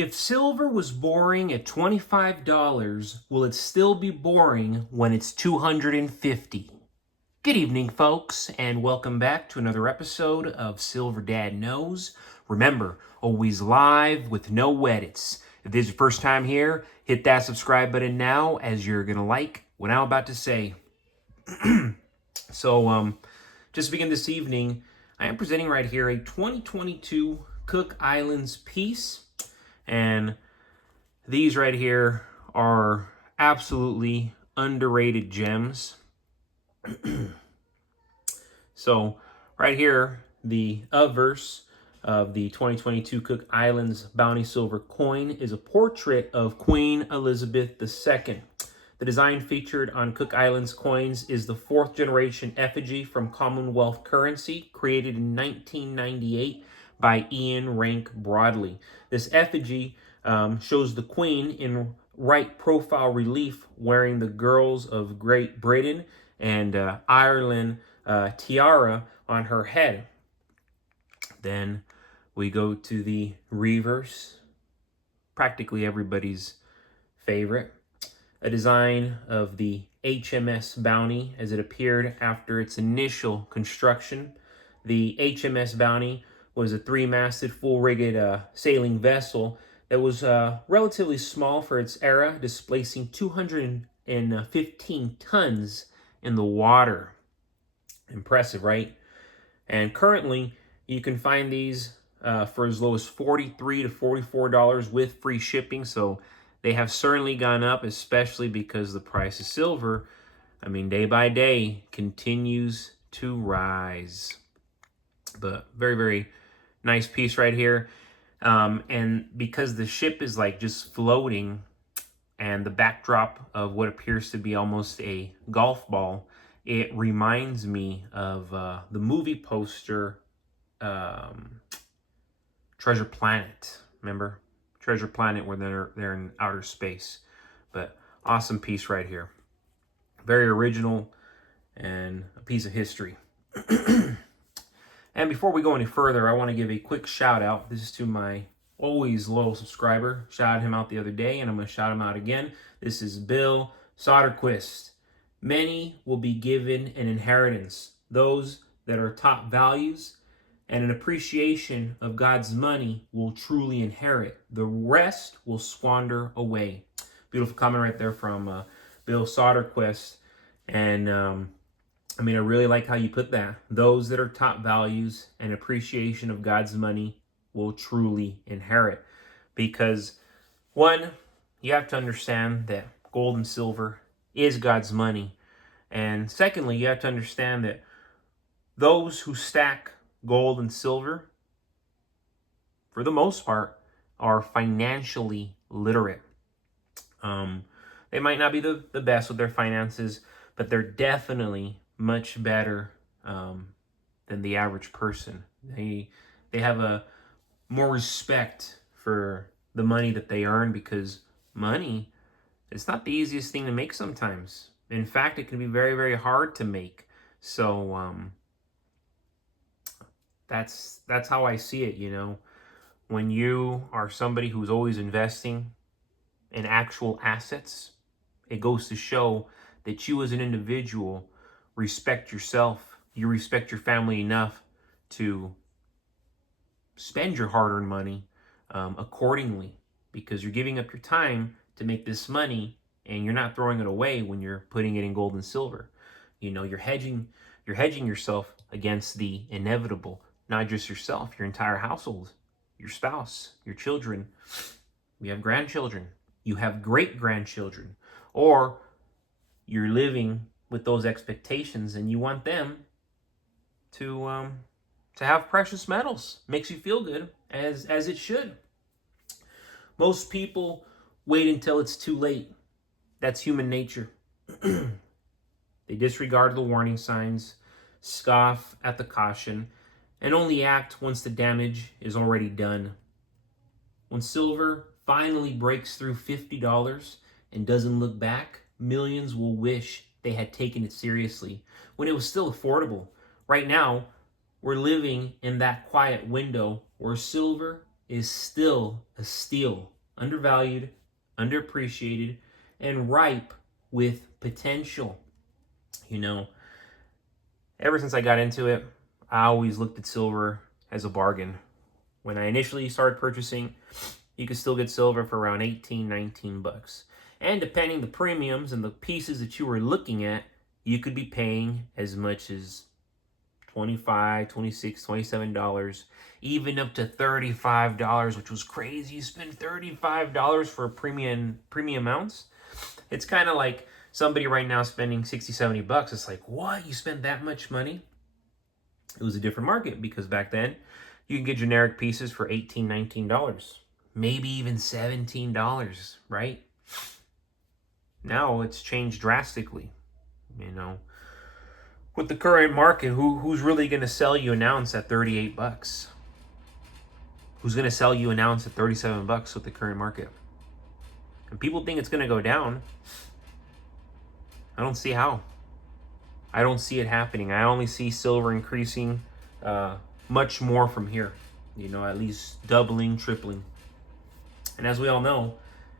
If silver was boring at $25, will it still be boring when it's $250? Good evening, folks, and welcome back to another episode of Silver Dad Knows. Remember, always live with no edits. If this is your first time here, hit that subscribe button now, as you're going to like what I'm about to say. Just to begin this evening, I am presenting right here a 2022 Cook Islands piece. And these right here are absolutely underrated gems. So right here, the obverse of the 2022 Cook Islands Bounty Silver coin is a portrait of Queen Elizabeth II. The design featured on Cook Islands coins is the fourth generation effigy from Commonwealth currency, created in 1998 by Ian Rank Broadley. This effigy shows the Queen in right profile relief wearing the Girls of Great Britain and Ireland tiara on her head. Then we go to the reverse, practically everybody's favorite. A design of the HMS Bounty as it appeared after its initial construction. The HMS Bounty was a three-masted, full-rigged sailing vessel that was relatively small for its era, displacing 215 tons in the water. Impressive, right? And currently, you can find these for as low as $43 to $44 with free shipping. So they have certainly gone up, especially because the price of silver, day by day, continues to rise. But very, very nice piece right here. And because the ship is like just floating and the backdrop of what appears to be almost a golf ball, it reminds me of the movie poster Treasure Planet. Remember? Treasure Planet, where they're in outer space. But awesome piece right here. Very original and a piece of history. And before we go any further, I want to give a quick shout out. This is to my always loyal subscriber. Shouted him out the other day, and I'm going to shout him out again. This is Bill Soderquist. Many will be given an inheritance, those that are taught values and an appreciation of God's money will truly inherit. The rest will squander away. Beautiful comment right there from Bill Soderquist. And I really like how you put that. Those that are taught values and appreciation of God's money will truly inherit. Because one, you have to understand that gold and silver is God's money. And secondly, you have to understand that those who stack gold and silver, for the most part, are financially literate. They might not be the best with their finances, but they're definitely much better than the average person. They have a more respect for the money that they earn, because money, it's not the easiest thing to make sometimes. In fact, it can be very, very hard to make. So that's how I see it, When you are somebody who's always investing in actual assets, it goes to show that you as an individual respect yourself. You respect your family enough to spend your hard-earned money accordingly, because you're giving up your time to make this money, and you're not throwing it away when you're putting it in gold and silver. You're hedging yourself against the inevitable. Not just yourself, your entire household, your spouse, your children. You have grandchildren. You have great-grandchildren. Or you're living with those expectations and you want them to have precious metals. Makes you feel good, as it should. Most people wait until it's too late. That's human nature. They disregard the warning signs, scoff at the caution, and only act once the damage is already done. When silver finally breaks through $50 and doesn't look back, millions will wish they had taken it seriously when it was still affordable. Right now, we're living in that quiet window where silver is still a steal, undervalued, underappreciated, and ripe with potential. You know, ever since I got into it, I always looked at silver as a bargain. When I initially started purchasing, you could still get silver for around 18, 19 bucks. And depending the premiums and the pieces that you were looking at, you could be paying as much as $25, $26, $27, even up to $35, which was crazy. You spend $35 for a premium ounce. It's kind of like somebody right now spending 60, 70 bucks. It's like, what? You spend that much money? It was a different market because back then you can get generic pieces for $18, $19, maybe even $17, right? Now it's changed drastically. You know, with the current market, who's really going to sell you an ounce at 38 bucks? Who's going to sell you an ounce at 37 bucks with the current market? And people think it's going to go down. I don't see how. I don't see it happening. I only see silver increasing much more from here. You know, at least doubling, tripling. And as we all know,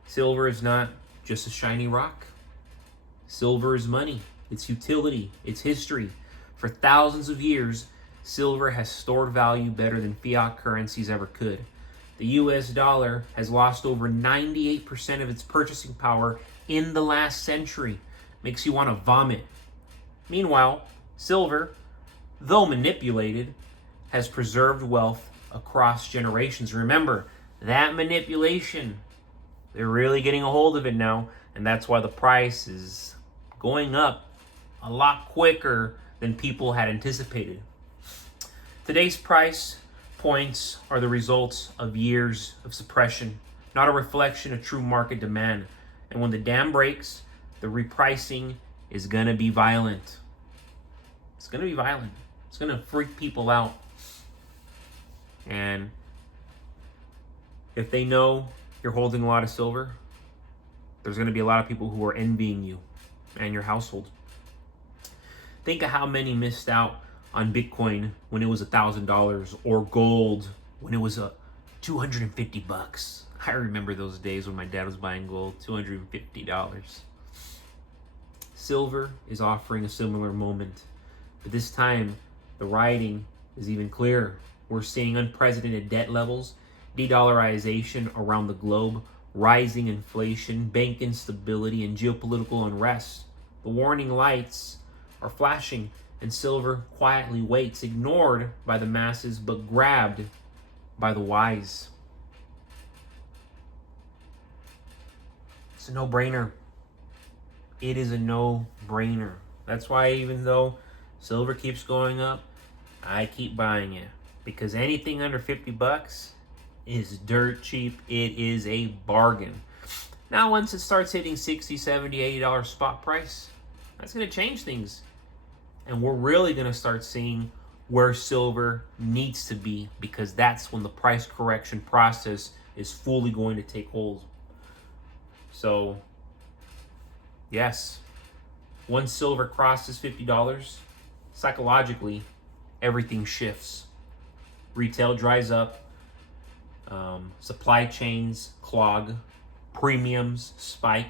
silver is not just a shiny rock. Silver is money. It's utility. It's history. For thousands of years, silver has stored value better than fiat currencies ever could. The US dollar has lost over 98% of its purchasing power in the last century. Makes you want to vomit. Meanwhile, silver, though manipulated, has preserved wealth across generations. Remember, that manipulation, they're really getting a hold of it now, and that's why the price is going up a lot quicker than people had anticipated. Today's price points are the results of years of suppression, not a reflection of true market demand. And when the dam breaks, the repricing is going to be violent. It's going to be violent. It's going to freak people out. And if they know you're holding a lot of silver, there's going to be a lot of people who are envying you and your household. Think of how many missed out on Bitcoin when it was $1,000 or gold when it was $250. I remember those days when my dad was buying gold, $250. Silver is offering a similar moment, but this time the writing is even clearer. We're seeing unprecedented debt levels, de-dollarization around the globe, rising inflation, bank instability, and geopolitical unrest. The warning lights are flashing, and silver quietly waits, ignored by the masses, but grabbed by the wise. It's a no-brainer. It is a no-brainer. That's why even though silver keeps going up, I keep buying it. Because anything under 50 bucks is dirt cheap. It is a bargain. Now, once it starts hitting $60, $70, $80 spot price, that's going to change things. And we're really going to start seeing where silver needs to be, because that's when the price correction process is fully going to take hold. So, yes, once silver crosses $50, psychologically, everything shifts. Retail dries up, supply chains clog, premiums spike,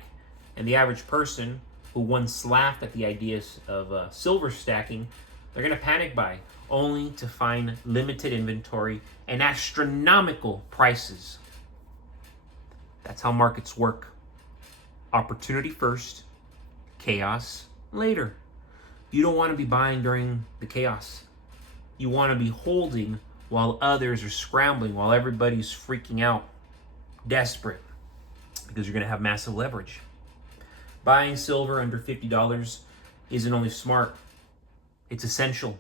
and the average person who once laughed at the ideas of silver stacking, they're going to panic buy, only to find limited inventory and astronomical prices. That's how markets work. Opportunity first, chaos later. You don't want to be buying during the chaos. You want to be holding while others are scrambling, while everybody's freaking out, desperate, because you're going to have massive leverage. Buying silver under $50 isn't only smart, it's essential.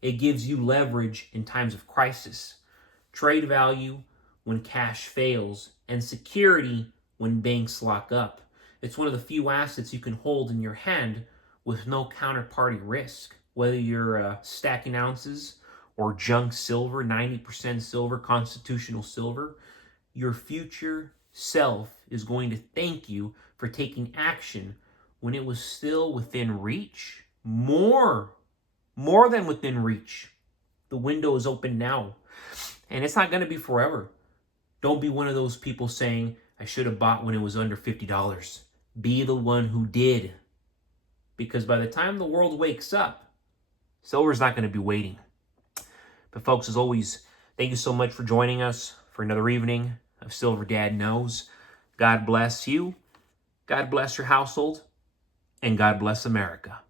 It gives you leverage in times of crisis, trade value when cash fails, and security when banks lock up. It's one of the few assets you can hold in your hand with no counterparty risk. Whether you're stacking ounces or junk silver, 90% silver, constitutional silver, your future self is going to thank you for taking action when it was still within reach. More than within reach. The window is open now. And it's not going to be forever. Don't be one of those people saying, I should have bought when it was under $50. Be the one who did. Because by the time the world wakes up, silver's not going to be waiting. But folks, as always, thank you so much for joining us for another evening of Silver Dad Knows. God bless you, God bless your household, and God bless America.